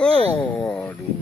Oh, aduh.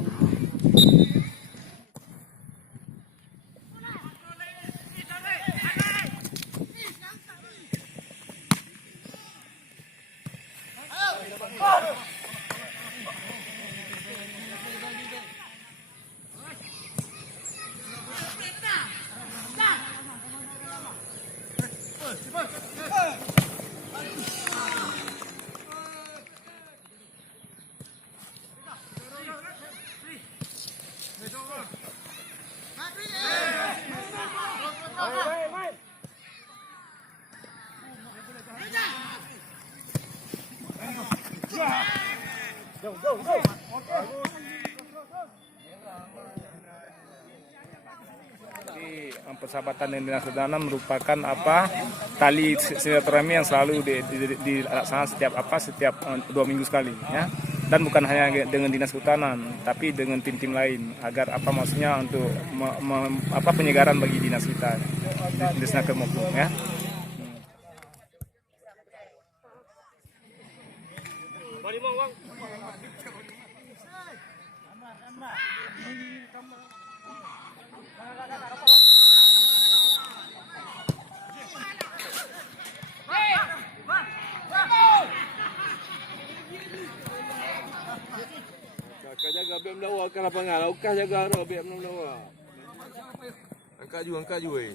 Persahabatan yang dilaksanakan merupakan tali silaturahmi yang selalu dilaksanakan setiap 2 minggu sekali, ya. Dan bukan hanya dengan dinas kehutanan, tapi dengan tim-tim lain agar maksudnya untuk penyegaran bagi dinas kita, dinas Nakermoku, ya. Kakak jaga biar melawa ke lapangan. Ukah jaga roh biar melawa. Angkat ju weh.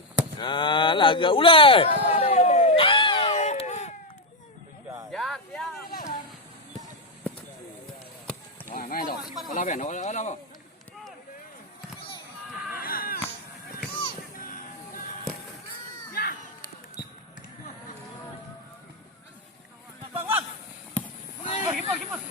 Laga ulai. Siap. Main dong. Olah ben, olah. Bang. Kipas.